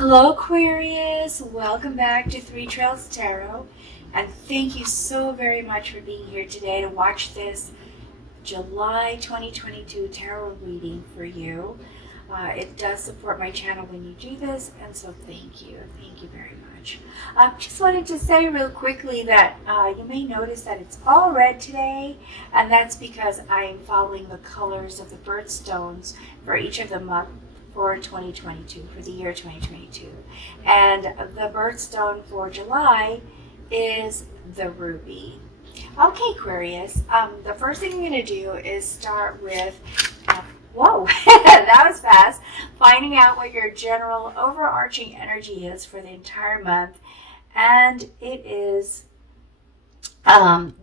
Hello Aquarius, welcome back to Three Trails Tarot, and thank you so very much for being here today to watch this July 2022 tarot reading for you. It does support my channel when you do this, and so thank you very much. Just wanted to say real quickly that you may notice that it's all red today, and that's because I'm following the colors of the birthstones for each of the months for 2022, for the year 2022. And the birthstone for July is the ruby. Okay, Aquarius, the first thing I'm going to do is start with, whoa, that was fast, finding out what your general overarching energy is for the entire month. And it is the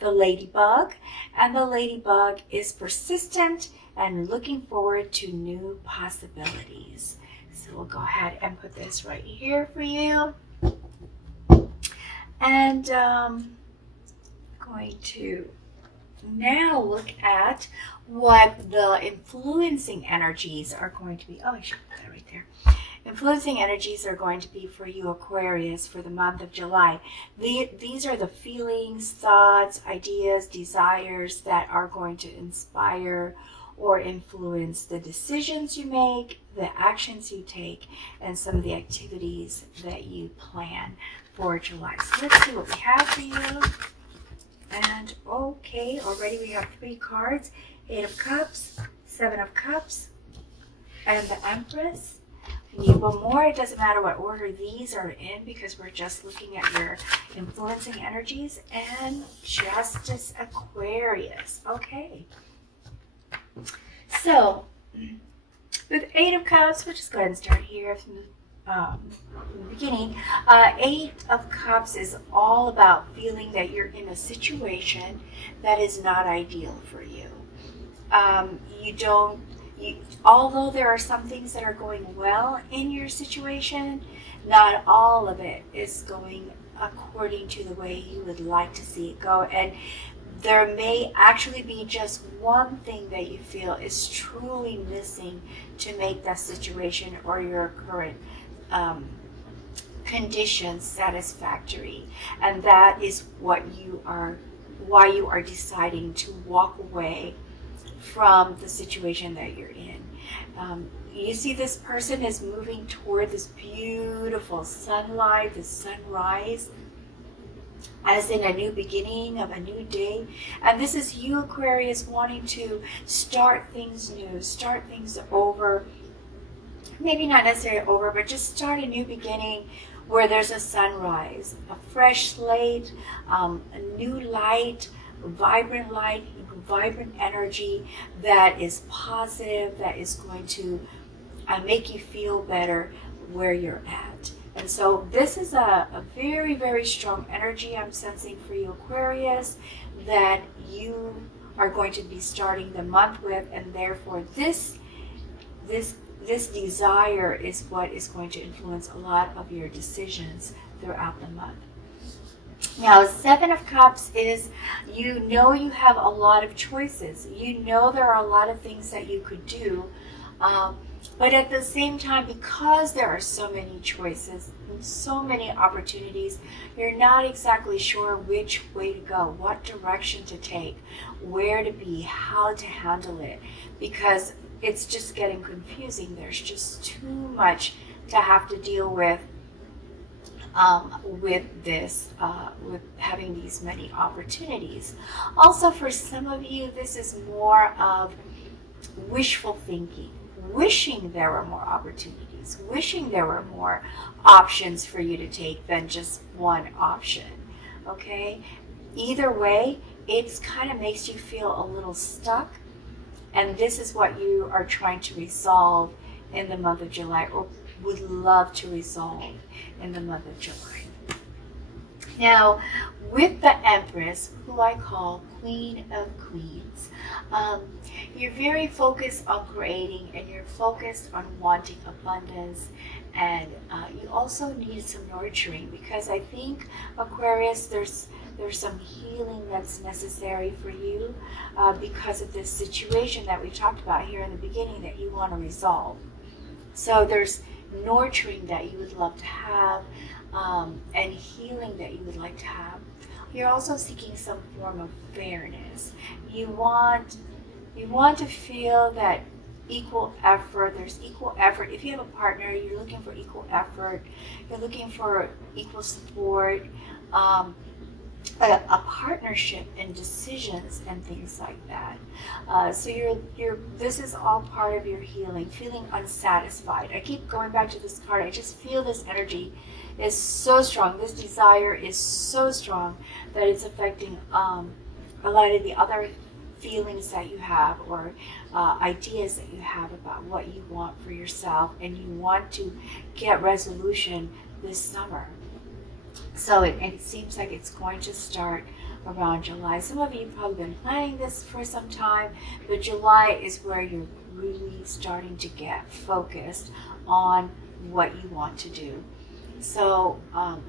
ladybug, and the ladybug is persistent and looking forward to new possibilities. So we'll go ahead and put this right here for you. And going to now look at what the influencing energies are going to be. Oh, I should put that right there. Influencing energies are going to be for you, Aquarius, for the month of July. These are the feelings, thoughts, ideas, desires that are going to inspire or influence the decisions you make, the actions you take, and some of the activities that you plan for July. So let's see what we have for you. And okay, already we have 3 cards: 8 of Cups, 7 of Cups, and the Empress. We need one more. It doesn't matter what order these are in because we're just looking at your influencing energies. And Justice, Aquarius. Okay. So, with 8 of Cups, we'll just go ahead and start here from the beginning. 8 of Cups is all about feeling that you're in a situation that is not ideal for you. Although there are some things that are going well in your situation, not all of it is going according to the way you would like to see it go. And there may actually be just one thing that you feel is truly missing to make that situation or your current conditions satisfactory. And that is why you are deciding to walk away from the situation that you're in. You see this person is moving toward this beautiful sunlight, this sunrise, as in a new beginning of a new day. And this is you, Aquarius, wanting to start things new, start things over. Maybe not necessarily over, but just start a new beginning where there's a sunrise, a fresh slate, a new light, vibrant energy that is positive, that is going to make you feel better where you're at. And so this is a very, very strong energy I'm sensing for you, Aquarius, that you are going to be starting the month with, and therefore this desire is what is going to influence a lot of your decisions throughout the month. Now, 7 of Cups is, you know, you have a lot of choices. You know there are a lot of things that you could do, but at the same time, because there are so many choices and so many opportunities, you're not exactly sure which way to go, what direction to take, where to be, how to handle it, because it's just getting confusing. There's just too much to have to deal with with having these many opportunities. Also, for some of you, this is more of wishful thinking, wishing there were more opportunities, wishing there were more options for you to take than just one option. Okay? Either way, it kind of makes you feel a little stuck, and this is what you are trying to resolve in the month of July, or would love to resolve in the month of July. Now, with the Empress, who I call Queen of Queens, you're very focused on creating, and you're focused on wanting abundance, and you also need some nurturing, because I think, Aquarius, there's some healing that's necessary for you because of this situation that we talked about here in the beginning that you want to resolve. So there's nurturing that you would love to have, and healing that you would like to have. You're also seeking some form of fairness. You want to feel that equal effort. There's equal effort. If you have a partner, you're looking for equal effort. You're looking for equal support, a partnership in decisions and things like that. So this is all part of your healing. Feeling unsatisfied. I keep going back to this card. I just feel this energy is so strong. This desire is so strong that it's affecting a lot of the other feelings that you have, or ideas that you have about what you want for yourself, and you want to get resolution this summer. So it seems like it's going to start around July. Some of you have probably been planning this for some time, but July is where you're really starting to get focused on what you want to do. So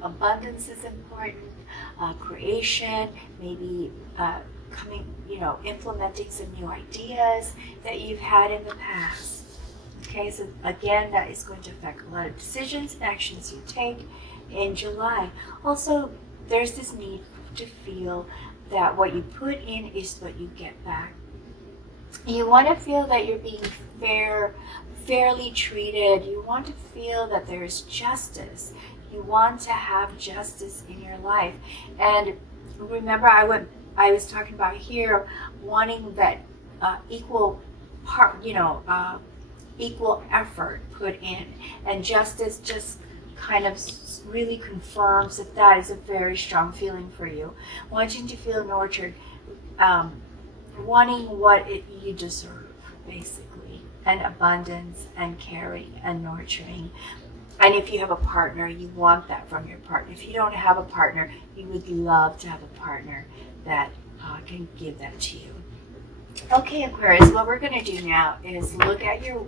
abundance is important, creation, maybe implementing some new ideas that you've had in the past. Okay, so again, that is going to affect a lot of decisions and actions you take in July. Also, there's this need to feel that what you put in is what you get back. You want to feel that you're being fairly treated. You want to feel that there's justice. You want to have justice in your life. And remember, I was talking about here, wanting that equal effort put in, and justice just kind of really confirms that is a very strong feeling for you. Wanting to feel nurtured, wanting what you deserve, basically, and abundance and caring and nurturing. And if you have a partner, you want that from your partner. If you don't have a partner, you would love to have a partner that can give that to you. Okay, Aquarius, what we're going to do now is look at your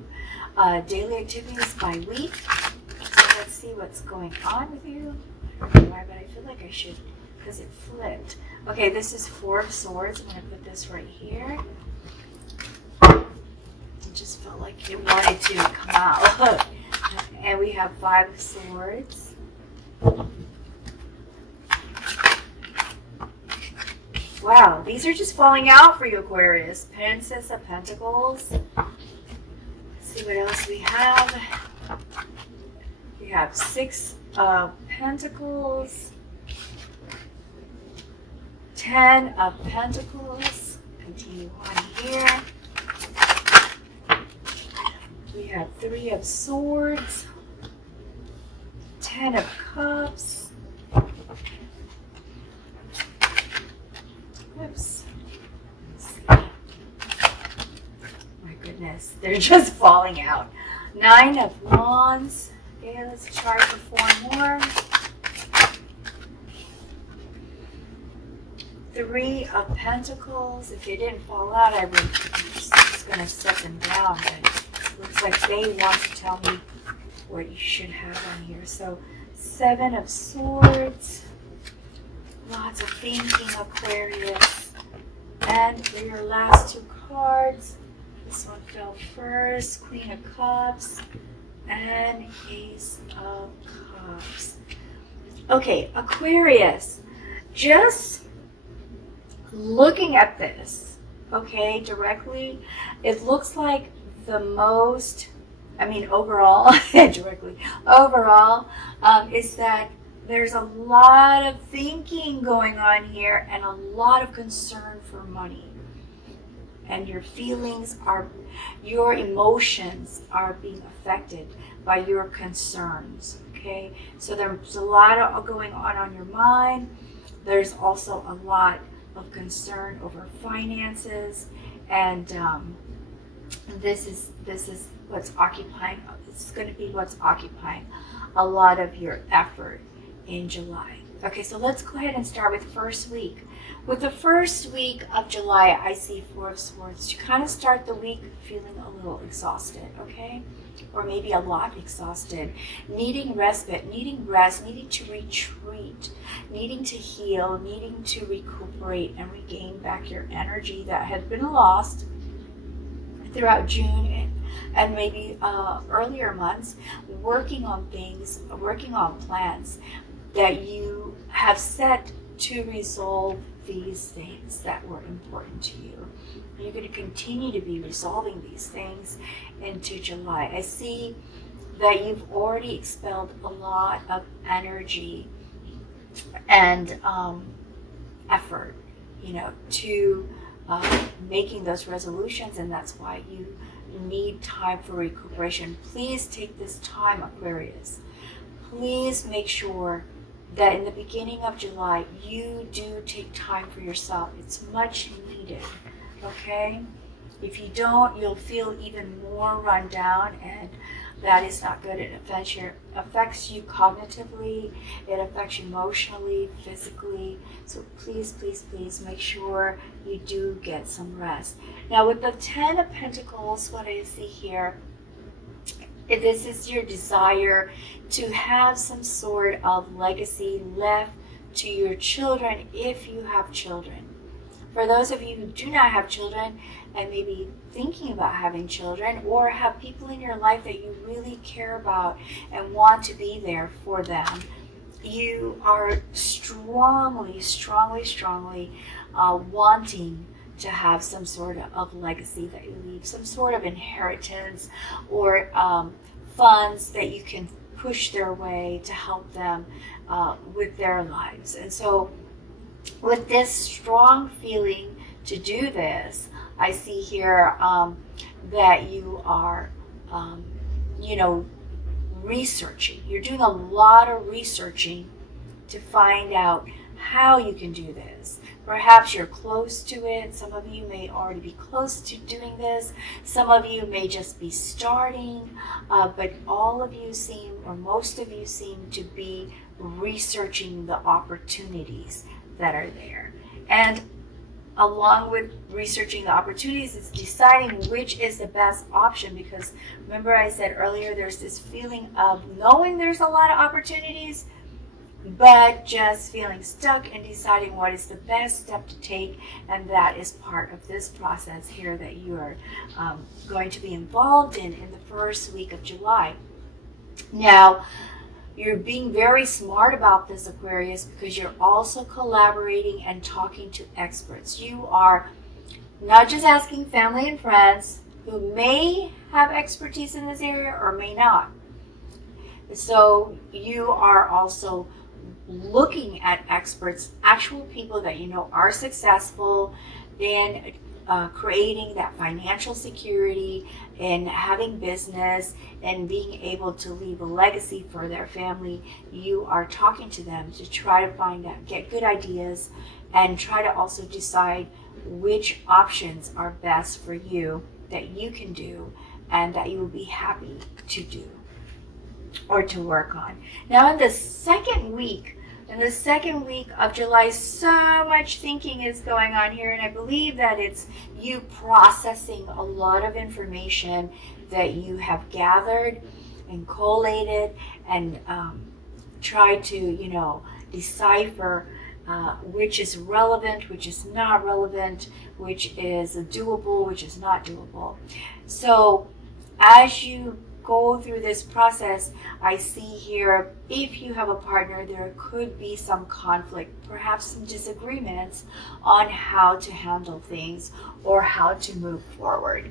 daily activities by week. So let's see what's going on with you. I don't know why, but I feel like I should, because it flipped. Okay, this is Four of Swords. I'm going to put this right here. It just felt like it wanted to come out. And we have Five of Swords. Wow, these are just falling out for you, Aquarius. Princess of Pentacles. Let's see what else we have. We have Six of Pentacles. 10 of Pentacles. Continue on here. We have Three of Swords. 10 of Cups. Oops. My goodness, they're just falling out. 9 of Wands. Okay, let's try for 4 more. 3 of Pentacles. If they didn't fall out, I'm just going to set them down. But it looks like they want to tell me what you should have on here. So 7 of Swords. Lots of thinking, Aquarius. And for your last 2 cards, this one fell first. Queen of Cups and Ace of Cups. Okay, Aquarius, just looking at this, okay, directly, it looks like the most, overall, overall, is that there's a lot of thinking going on here and a lot of concern for money. And your your emotions are being affected by your concerns, okay? So there's a lot going on your mind. There's also a lot of concern over finances, and this is what's occupying. It's going to be what's occupying a lot of your effort in July. Okay, so let's go ahead and start with first week. With the first week of July, I see Four of Swords. You kind of start the week feeling a little exhausted, okay? Or maybe a lot exhausted, needing respite, needing rest, needing to retreat, needing to heal, needing to recuperate and regain back your energy that had been lost. throughout June and maybe earlier months, working on things, working on plans that you have set to resolve these things that were important to you. And you're going to continue to be resolving these things into July. I see that you've already expelled a lot of energy and effort, to making those resolutions, and that's why you need time for recuperation. Please take this time, Aquarius. Please make sure that in the beginning of July, you do take time for yourself. It's much needed, okay? If you don't, you'll feel even more run down, and that is not good. It affects you cognitively, it affects you emotionally, physically. So please, please, please make sure you do get some rest. Now with the 10 of Pentacles, what I see here, this is your desire to have some sort of legacy left to your children if you have children. For those of you who do not have children and maybe thinking about having children, or have people in your life that you really care about and want to be there for them, you are strongly, strongly, strongly wanting to have some sort of legacy that you leave, some sort of inheritance or funds that you can push their way to help them with their lives. And so with this strong feeling to do this, I see here that you are, researching. You're doing a lot of researching to find out how you can do this. Perhaps you're close to it. Some of you may already be close to doing this. Some of you may just be starting, but all of you seem, or most of you seem to be researching the opportunities that are there. And along with researching the opportunities, it's deciding which is the best option, because remember I said earlier, there's this feeling of knowing there's a lot of opportunities, but just feeling stuck and deciding what is the best step to take. And that is part of this process here that you are going to be involved in the first week of July. Now, you're being very smart about this, Aquarius, because you're also collaborating and talking to experts. You are not just asking family and friends who may have expertise in this area or may not. So you are also looking at experts, actual people that you know are successful in creating that financial security and having business and being able to leave a legacy for their family. You are talking to them to try to find out, get good ideas, and try to also decide which options are best for you that you can do and that you will be happy to do or to work on. Now in the second week of July, so much thinking is going on here, and I believe that it's you processing a lot of information that you have gathered and collated and tried to, decipher which is relevant, which is not relevant, which is doable, which is not doable. So as you go through this process, I see here, if you have a partner, there could be some conflict, perhaps some disagreements on how to handle things or how to move forward.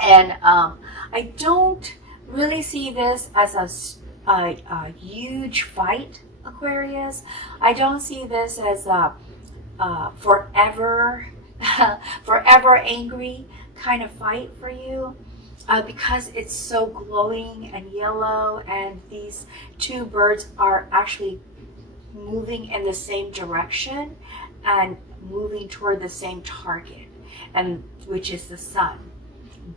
And I don't really see this as a huge fight, Aquarius. I don't see this as a forever angry kind of fight for you. Because it's so glowing and yellow, and these two birds are actually moving in the same direction and moving toward the same target, and which is the sun.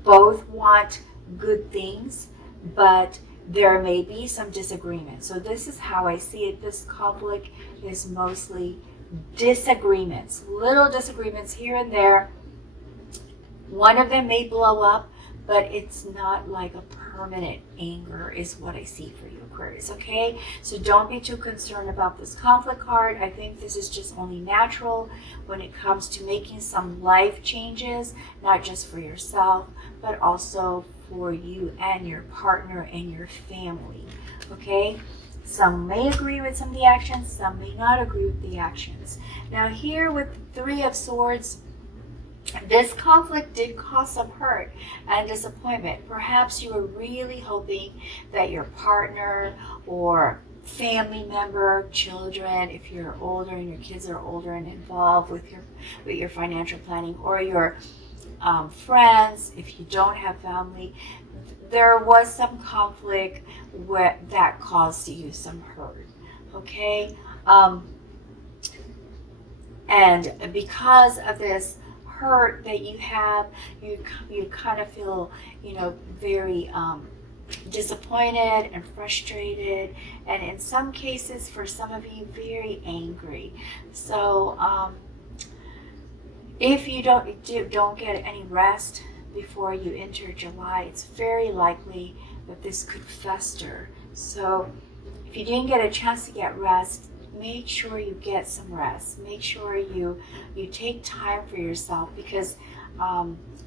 Both want good things, but there may be some disagreement. So this is how I see it. This conflict is mostly disagreements, little disagreements here and there. One of them may blow up, but it's not like a permanent anger is what I see for you, Aquarius, okay? So don't be too concerned about this conflict card. I think this is just only natural when it comes to making some life changes, not just for yourself, but also for you and your partner and your family, okay? Some may agree with some of the actions, some may not agree with the actions. Now here with the Three of Swords, this conflict did cause some hurt and disappointment. Perhaps you were really hoping that your partner or family member, children, if you're older and your kids are older and involved with your financial planning, or your friends, if you don't have family, there was some conflict that caused you some hurt, okay? And because of this hurt that you have, you kind of feel, very disappointed and frustrated, and in some cases, for some of you, very angry. So if you don't get any rest before you enter July, it's very likely that this could fester. So if you didn't get a chance to get rest, make sure you get some rest. Make sure you take time for yourself, because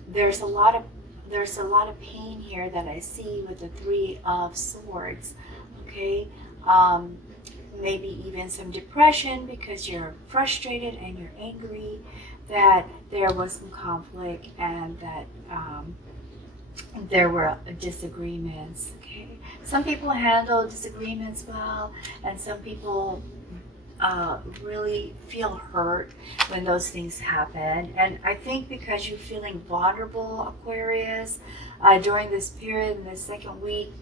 there's a lot of pain here that I see with the Three of Swords. Okay, maybe even some depression because you're frustrated and you're angry that there was some conflict and that there were disagreements. Okay, some people handle disagreements well, and some people really feel hurt when those things happen. And I think because you're feeling vulnerable, Aquarius, during this period in the second week,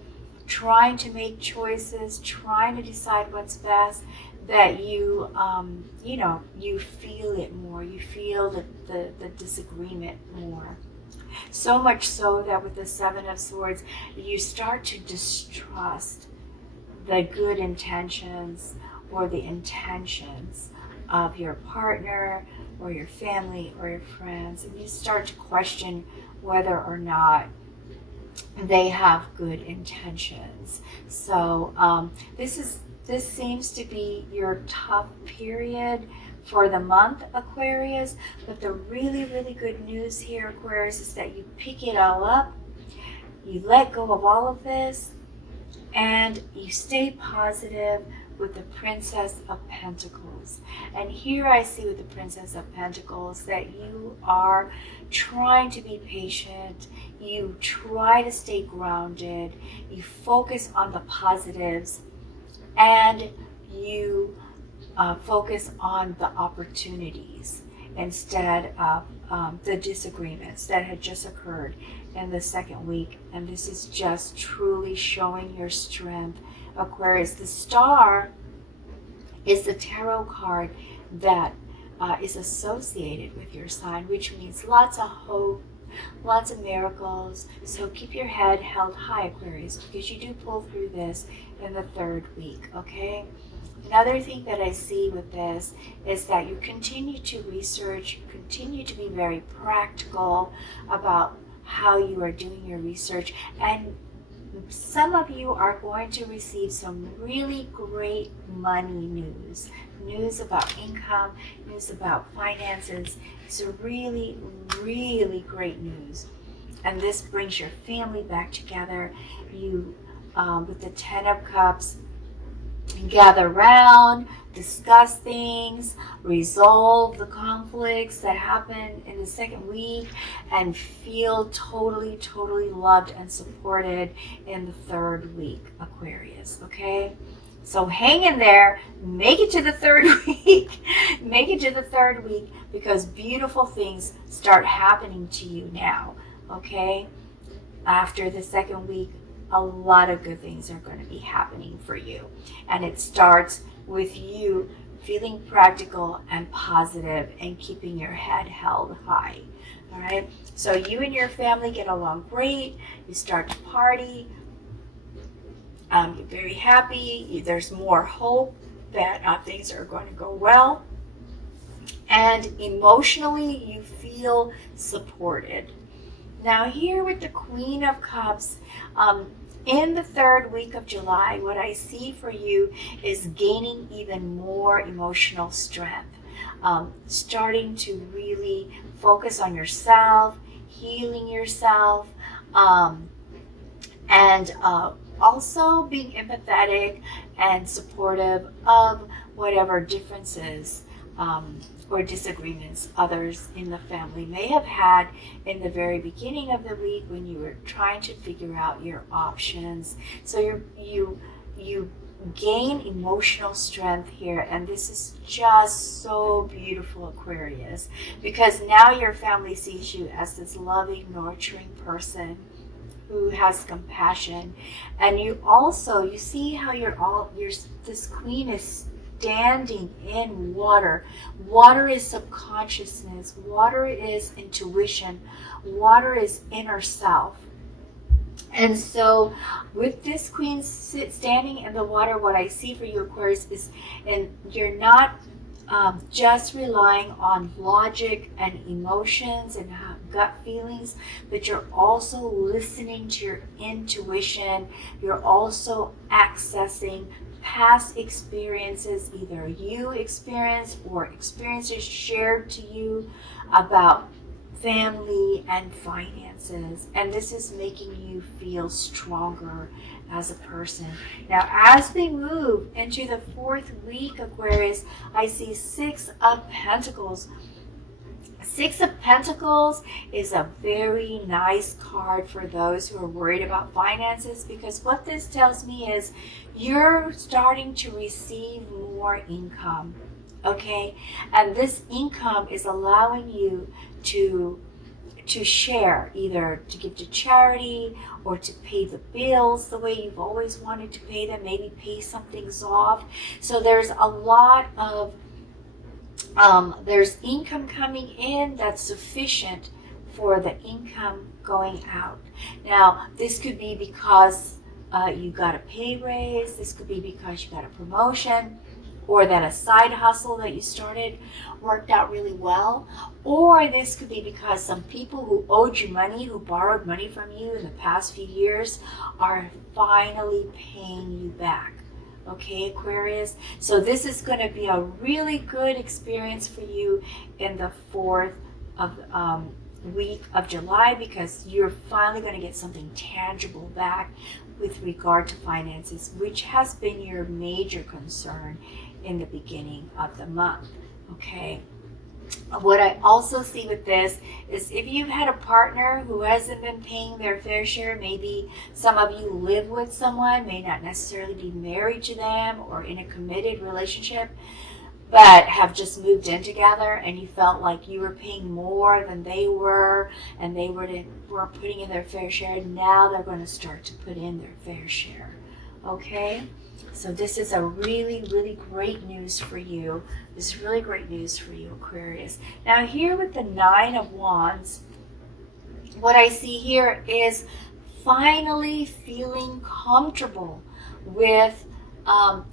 trying to make choices, trying to decide what's best, that you feel it more. You feel the disagreement more. So much so that with the Seven of Swords, you start to distrust the good intentions or the intentions of your partner or your family or your friends, and you start to question whether or not they have good intentions. So this seems to be your tough period for the month, Aquarius, but the really, really good news here, Aquarius, is that you pick it all up, you let go of all of this, and you stay positive with the Princess of Pentacles. And here I see with the Princess of Pentacles that you are trying to be patient, you try to stay grounded, you focus on the positives, and you focus on the opportunities instead of the disagreements that had just occurred in the second week. And this is just truly showing your strength, Aquarius. The Star is the tarot card that is associated with your sign, which means lots of hope, lots of miracles. So keep your head held high, Aquarius, because you do pull through this in the third week, okay? Another thing that I see with this is that you continue to research, you continue to be very practical about how you are doing your research, and some of you are going to receive some really great money news about income, news about finances. It's a really, really great news. And this brings your family back together. You, with the Ten of Cups, gather around, discuss things, resolve the conflicts that happen in the second week, and feel totally, totally loved and supported in the third week, Aquarius, okay? So hang in there, make it to the third week, make it to the third week, because beautiful things start happening to you now, okay? After the second week, a lot of good things are going to be happening for you. And it starts with you feeling practical and positive and keeping your head held high. All right? So you and your family get along great. You start to party. You're very happy. There's more hope that things are going to go well. And emotionally, you feel supported. Now here with the Queen of Cups, in the third week of July, what I see for you is gaining even more emotional strength. Starting to really focus on yourself, healing yourself, and also being empathetic and supportive of whatever differences or disagreements others in the family may have had in the very beginning of the week when you were trying to figure out your options. So you gain emotional strength here, and this is just so beautiful, Aquarius, because now your family sees you as this loving, nurturing person who has compassion. And you see how this queen is standing in water. Water is subconsciousness, water is intuition, water is inner self. And so with this queen standing in the water, what I see for you, Aquarius, is, and you're not just relying on logic and emotions and gut feelings, but you're also listening to your intuition. You're also accessing past experiences, either you experienced or experiences shared to you about family and finances, and this is making you feel stronger as a person. Now, as we move into the fourth week, Aquarius, I see Six of Pentacles. Six of Pentacles is a very nice card for those who are worried about finances, because what this tells me is you're starting to receive more income, okay? And this income is allowing you to share, either to give to charity or to pay the bills the way you've always wanted to pay them, maybe pay some things off. So there's a lot of there's income coming in that's sufficient for the income going out. Now, this could be because you got a pay raise, this could be because you got a promotion, or that a side hustle that you started worked out really well, or this could be because some people who owed you money, who borrowed money from you in the past few years, are finally paying you back. Okay, Aquarius? So this is going to be a really good experience for you in the fourth week of July, because you're finally going to get something tangible back with regard to finances, which has been your major concern in the beginning of the month. Okay. What I also see with this is if you've had a partner who hasn't been paying their fair share, maybe some of you live with someone, may not necessarily be married to them or in a committed relationship, but have just moved in together, and you felt like you were paying more than they were, and they weren't putting in their fair share. Now they're going to start to put in their fair share. Okay? So this is a really, really great news for you. This is really great news for you, Aquarius. Now here with the Nine of Wands, what I see here is finally feeling comfortable with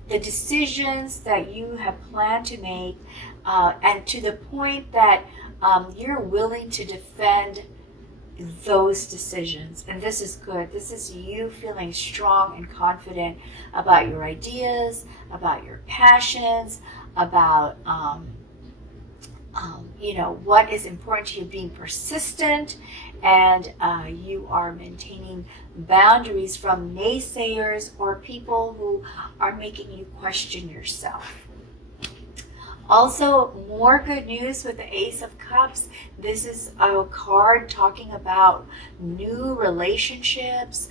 the decisions that you have planned to make, and to the point that you're willing to defend those decisions. And this is good. This is you feeling strong and confident about your ideas, about your passions, about what is important to you, being persistent, and you are maintaining boundaries from naysayers or people who are making you question yourself. Also, more good news with the Ace of Cups. This is a card talking about new relationships.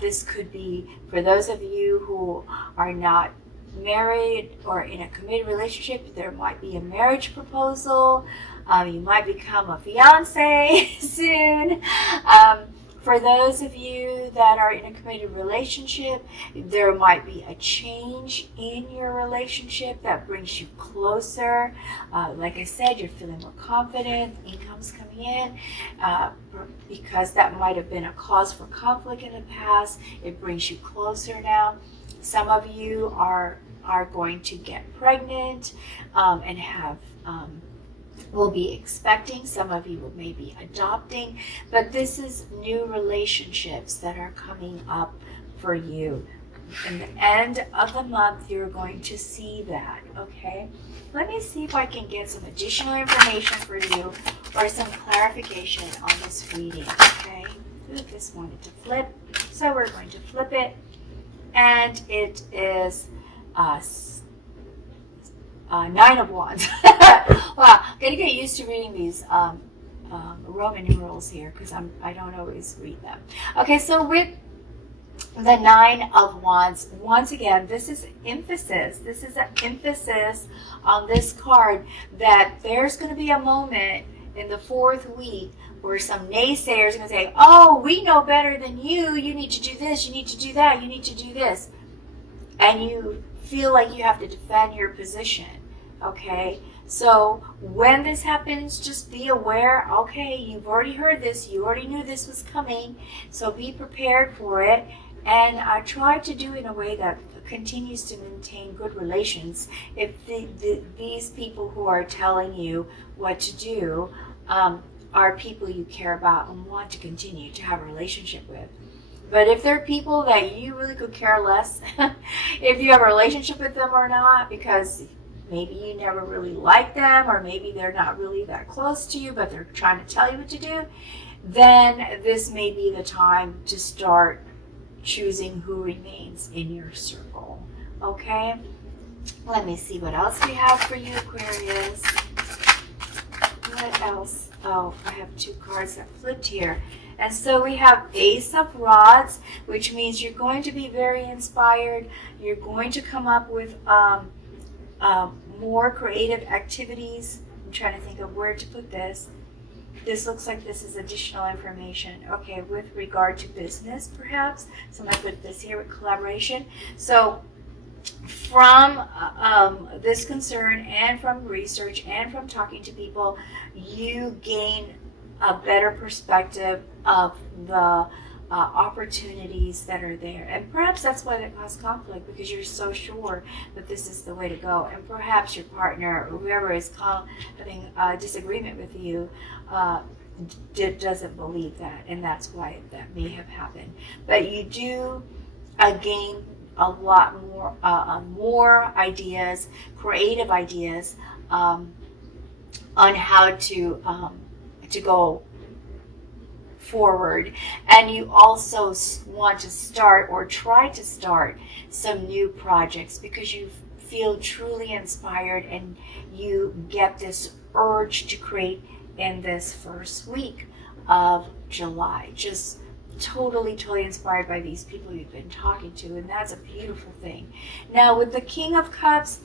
This could be for those of you who are not married or in a committed relationship. There might be a marriage proposal. You might become a fiance soon. For those of you that are in a committed relationship, there might be a change in your relationship that brings you closer. Like I said, you're feeling more confident, income's coming in, because that might have been a cause for conflict in the past. It brings you closer now. Some of you are going to get pregnant and have will be expecting. Some of you may be adopting, but this is new relationships that are coming up for you. In the end of the month, you're going to see that, okay? Let me see if I can get some additional information for you or some clarification on this reading, okay? Ooh, this wanted to flip, so we're going to flip it. And it is 9 of Wands. Wow, I'm going to get used to reading these Roman numerals here because I don't always read them. Okay, so with the 9 of Wands, once again, this is emphasis. This is an emphasis on this card that there's going to be a moment in the 4th week where some naysayers are going to say, oh, we know better than you. You need to do this. You need to do that. You need to do this. And you feel like you have to defend your position, okay? So when this happens, just be aware, okay, you've already heard this. You already knew this was coming. So be prepared for it. And I try to do it in a way that continues to maintain good relations. If these people who are telling you what to do are people you care about and want to continue to have a relationship with. But if they're people that you really could care less if you have a relationship with them or not, because maybe you never really like them, or maybe they're not really that close to you, but they're trying to tell you what to do, then this may be the time to start choosing who remains in your circle. Okay? Let me see what else we have for you, Aquarius. What else? Oh, I have 2 cards that flipped here. And so we have Ace of Rods, which means you're going to be very inspired. You're going to come up with more creative activities. I'm trying to think of where to put this. This looks like this is additional information. Okay, with regard to business, perhaps. So I'm going to put this here with collaboration. So from this concern and from research and from talking to people, you gain a better perspective of the opportunities that are there. And perhaps that's why they cause conflict, because you're so sure that this is the way to go. And perhaps your partner or whoever is having a disagreement with you doesn't believe that, and that's why that may have happened. But you do gain a lot more ideas, creative ideas on how to go forward. And you also want to start or try to start some new projects because you feel truly inspired and you get this urge to create in this first week of July. Just totally inspired by these people you've been talking to, and that's a beautiful thing. Now with the King of Cups,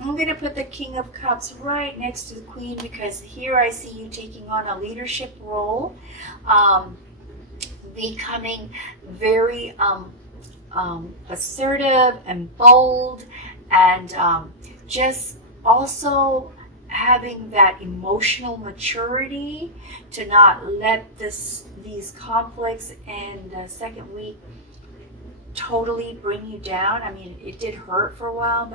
I'm going to put the King of Cups right next to the Queen because here I see you taking on a leadership role, becoming very assertive and bold, and just also having that emotional maturity to not let these conflicts in the 2nd week totally bring you down. I mean, it did hurt for a while,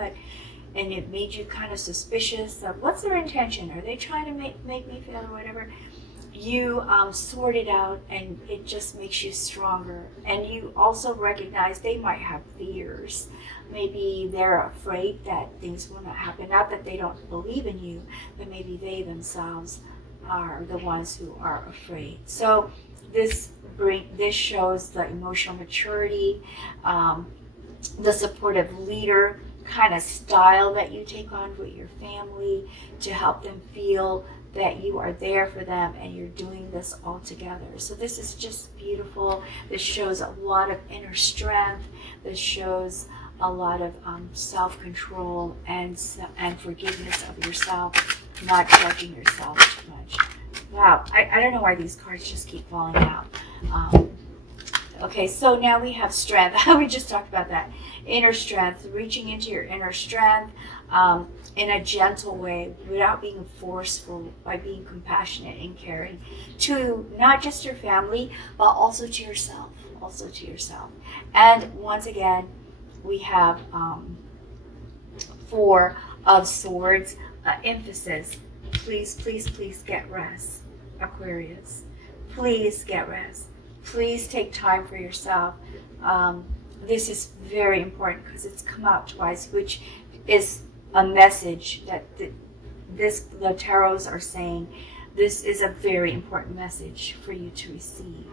and it made you kind of suspicious of what's their intention. Are they trying to make me feel or whatever? You sort it out, and it just makes you stronger. And you also recognize they might have fears. Maybe they're afraid that things will not happen. Not that they don't believe in you, but maybe they themselves are the ones who are afraid. So this shows the emotional maturity, the supportive leader kind of style that you take on with your family to help them feel that you are there for them and you're doing this all together. So this is just beautiful. This shows a lot of inner strength. This shows a lot of self-control and forgiveness of yourself, not judging yourself too much. Wow, I don't know why these cards just keep falling out. Okay, so now we have strength. We just talked about that. Inner strength, reaching into your inner strength in a gentle way without being forceful, by being compassionate and caring to not just your family, but also to yourself. And once again, we have 4 of Swords, emphasis, please, please, please get rest, Aquarius. Please get rest. Please take time for yourself. This is very important because it's come out twice, which is a message that the tarots are saying. This is a very important message for you to receive.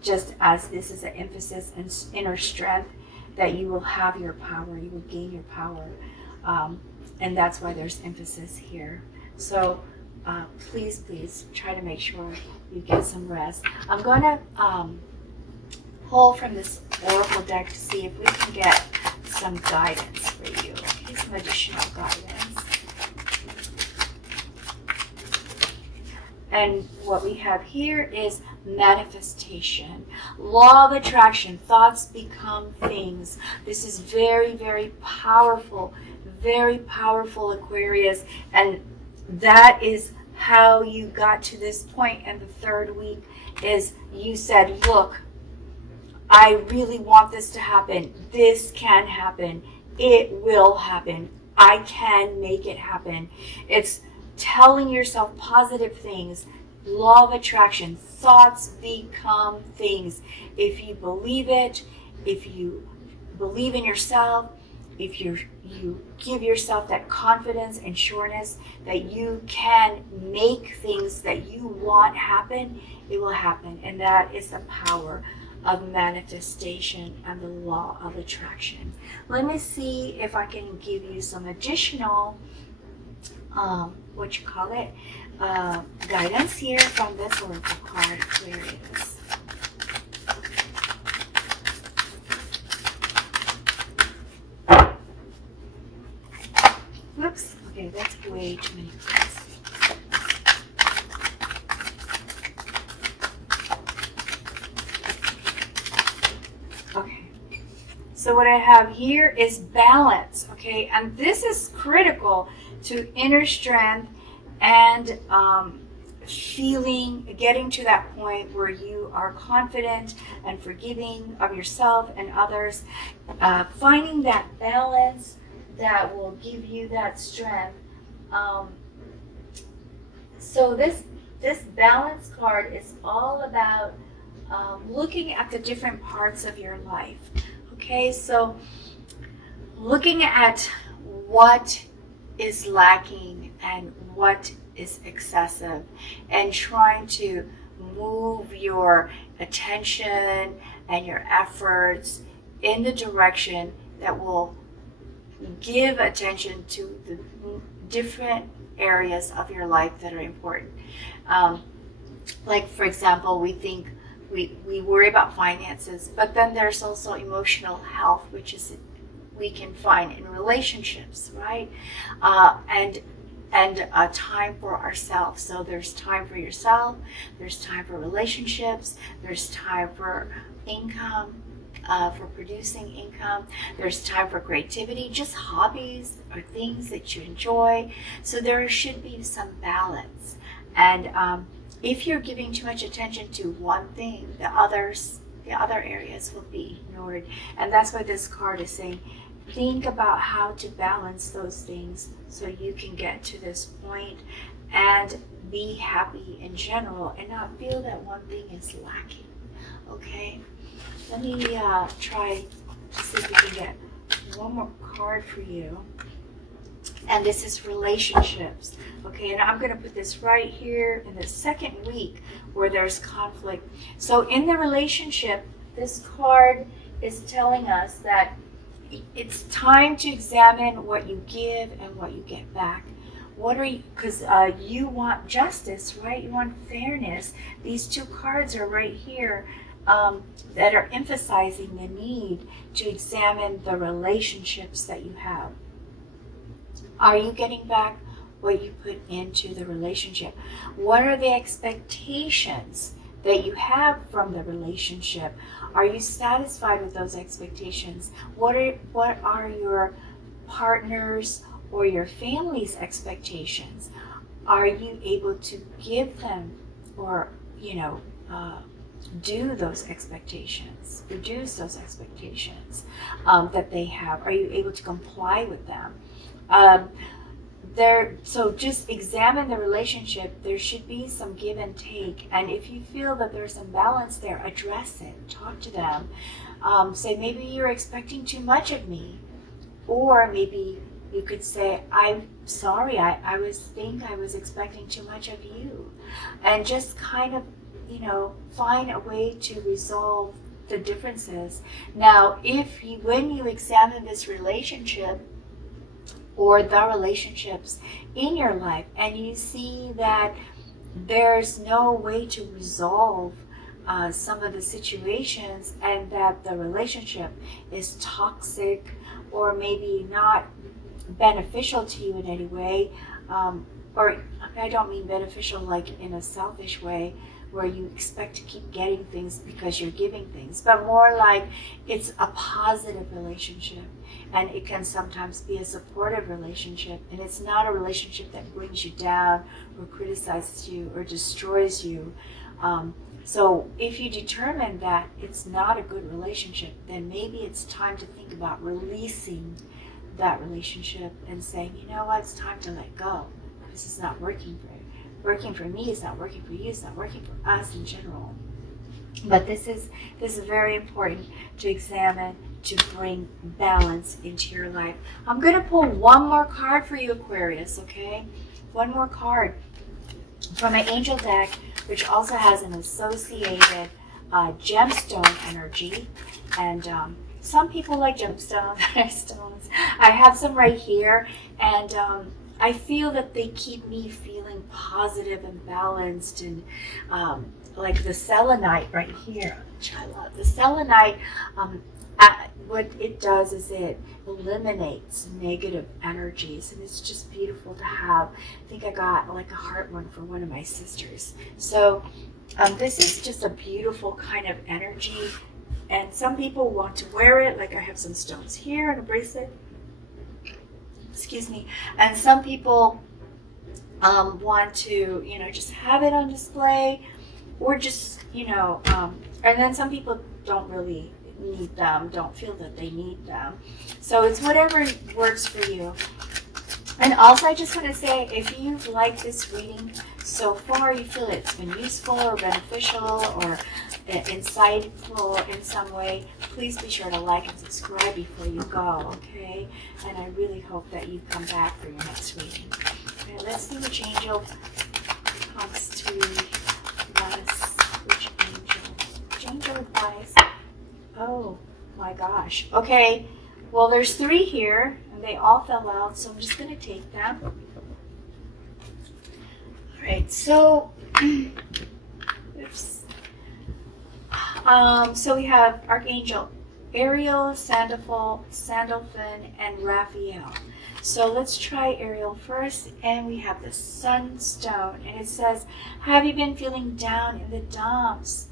Just as this is an emphasis and inner strength, that you will have your power, you will gain your power. And that's why there's emphasis here. So please, please try to make sure you get some rest. I'm going to pull from this oracle deck to see if we can get some guidance for you. Okay, some additional guidance. And what we have here is manifestation. Law of attraction. Thoughts become things. This is very, very powerful, Aquarius. And that is how you got to this point in the third week, is you said, look, I really want this to happen. This can happen. It will happen. I can make it happen. It's telling yourself positive things. Law of attraction. Thoughts become things. If you believe it, if you believe in yourself, if you give yourself that confidence and sureness that you can make things that you want happen, it will happen. And that is the power of manifestation and the law of attraction. Let me see if I can give you some additional guidance here from this oracle card, Aquarius. Whoops. Okay, that's way too many cards. Okay. So what I have here is balance, okay? And this is critical to inner strength and getting to that point where you are confident and forgiving of yourself and others, finding that balance that will give you that strength. So this balance card is all about looking at the different parts of your life. Okay, so looking at what is lacking and what is excessive, and trying to move your attention and your efforts in the direction that will give attention to the different areas of your life that are important. Like, for example, we worry about finances, but then there's also emotional health, which is we can find in relationships, right? And time for ourselves. So there's time for yourself, there's time for relationships, there's time for income, for producing income, there's time for creativity, just hobbies or things that you enjoy. So there should be some balance. And if you're giving too much attention to one thing, the other areas will be ignored. And that's why this card is saying, think about how to balance those things so you can get to this point and be happy in general and not feel that one thing is lacking. Okay, let me try to see if we can get one more card for you. And this is relationships. Okay, and I'm going to put this right here in the second week where there's conflict. So in the relationship, this card is telling us that it's time to examine what you give and what you get back. What are you, because you want justice, right? You want fairness. These two cards are right here that are emphasizing the need to examine the relationships that you have. Are you getting back what you put into the relationship? What are the expectations that you have from the relationship? Are you satisfied with those expectations? What are your partners or your family's expectations? Are you able to give them or, do those expectations, reduce those expectations that they have? Are you able to comply with them? so just examine the relationship. There should be some give and take, and if you feel that there's some balance there, address it, talk to them. Say, maybe you're expecting too much of me, or maybe you could say, I'm sorry, I was expecting too much of you, and just kind of, find a way to resolve the differences. Now, when you examine this relationship or the relationships in your life, and you see that there's no way to resolve some of the situations, and that the relationship is toxic or maybe not beneficial to you in any way, or I don't mean beneficial like in a selfish way where you expect to keep getting things because you're giving things, but more like it's a positive relationship, and it can sometimes be a supportive relationship, and it's not a relationship that brings you down or criticizes you or destroys you. So if you determine that it's not a good relationship, then maybe it's time to think about releasing that relationship and saying, you know what, it's time to let go. This is not working for me, it's not working for you, it's not working for us in general. But this is very important to examine, to bring balance into your life. I'm going to pull one more card for you, Aquarius, okay? One more card from my angel deck, which also has an associated gemstone energy. And some people like gemstones. I have some right here, and I feel that they keep me feeling positive and balanced, and like the selenite right here, which I love. The selenite, what it does is it eliminates negative energies, and it's just beautiful to have. I think I got like a heart one for one of my sisters. So this is just a beautiful kind of energy, and some people want to wear it. Like I have some stones here and a bracelet. Excuse me. And some people want to, just have it on display, or just, and then some people don't really need them, don't feel that they need them. So it's whatever works for you. And also, I just want to say, if you've liked this reading so far, you feel it's been useful or beneficial or insightful in some way, please be sure to like and subscribe before you go, okay? And I really hope that you come back for your next reading. Okay, let's see which angel comes to us. Which angel advice? Oh my gosh. Okay, well, there's 3 here, and they all fell out, so I'm just going to take them. All right, so oops. So we have Archangel Ariel, Sandalphon, and Raphael. So let's try Ariel first, and we have the Sunstone, and it says, have you been feeling down in the dumps?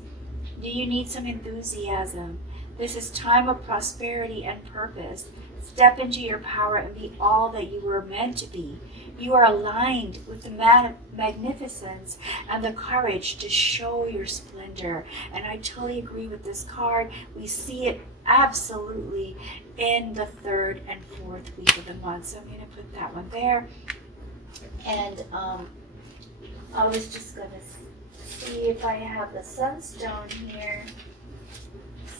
Do you need some enthusiasm? This is time of prosperity and purpose. Step into your power and be all that you were meant to be. You are aligned with the magnificence and the courage to show your splendor. And I totally agree with this card. We see it absolutely in the 3rd and 4th week of the month. So I'm going to put that one there. And I was just going to see if I have the Sunstone here.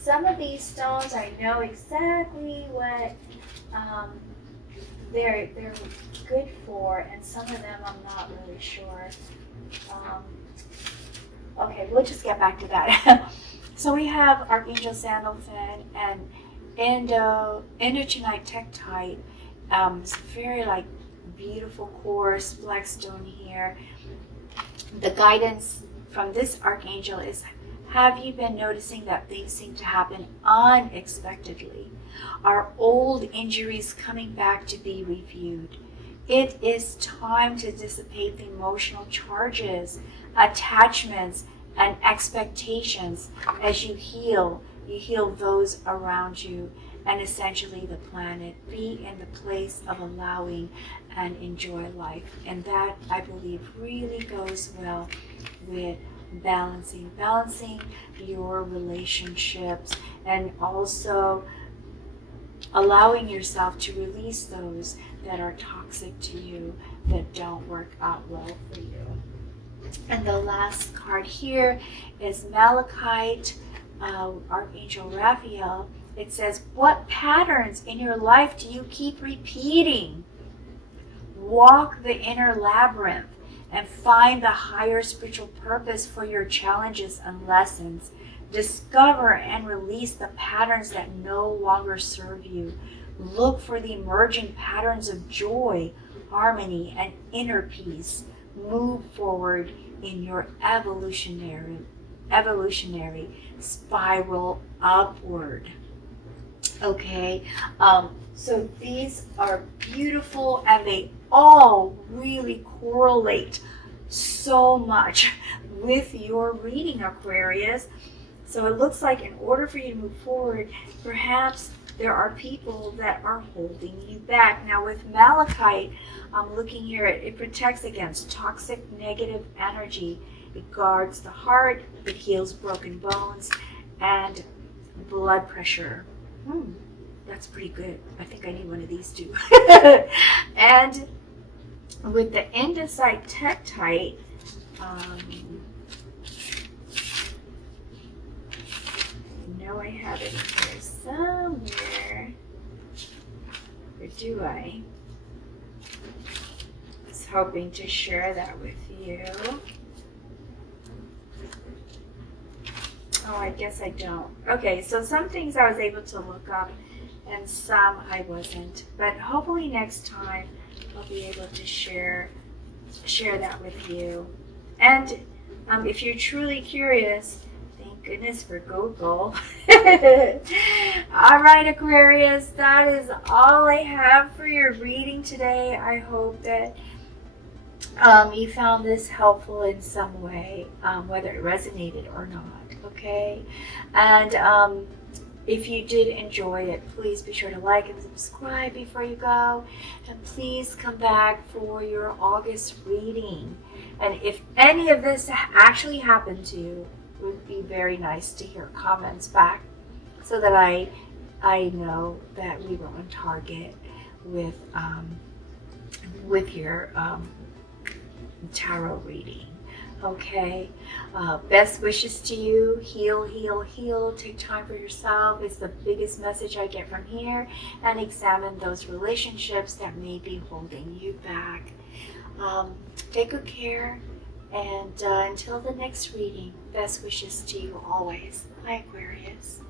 Some of these stones I know exactly what they're good for, and some of them I'm not really sure. Okay, we'll just get back to that. So we have Archangel Sandalphon and Indochinite Tektite. It's very beautiful coarse black stone here. The guidance from this archangel is, have you been noticing that things seem to happen unexpectedly? Are old injuries coming back to be reviewed? It is time to dissipate the emotional charges, attachments, and expectations as you heal. You heal those around you and essentially the planet. Be in the place of allowing and enjoy life. And that, I believe, really goes well with balancing your relationships, and also allowing yourself to release those that are toxic to you, that don't work out well for you. And the last card here is Malachite, Archangel Raphael. It says, what patterns in your life do you keep repeating? Walk the inner labyrinth and find the higher spiritual purpose for your challenges and lessons. Discover and release the patterns that no longer serve you. Look for the emerging patterns of joy, harmony, and inner peace. Move forward in your evolutionary spiral upward. Okay, so these are beautiful, and they all really correlate so much with your reading, Aquarius. So it looks like in order for you to move forward, perhaps there are people that are holding you back. Now with Malachite, I'm looking here, it protects against toxic negative energy. It guards the heart, it heals broken bones, and blood pressure. That's pretty good. I think I need one of these too. And with the Andesite Tektite, I have it here somewhere. Or do I? I was hoping to share that with you. Oh, I guess I don't. Okay, so some things I was able to look up and some I wasn't. But hopefully next time I'll be able to share that with you. And if you're truly curious, thank goodness for Google. All right, Aquarius, that is all I have for your reading today. I hope that you found this helpful in some way, whether it resonated or not. Okay, and if you did enjoy it, please be sure to like and subscribe before you go, and please come back for your August reading. And if any of this actually happened to you, it would be very nice to hear comments back, so that I know that we were on target with your tarot reading. Okay, best wishes to you. Heal, heal, heal. Take time for yourself is the biggest message I get from here, and examine those relationships that may be holding you back. Take good care, and until the next reading, best wishes to you always. Bye, Aquarius.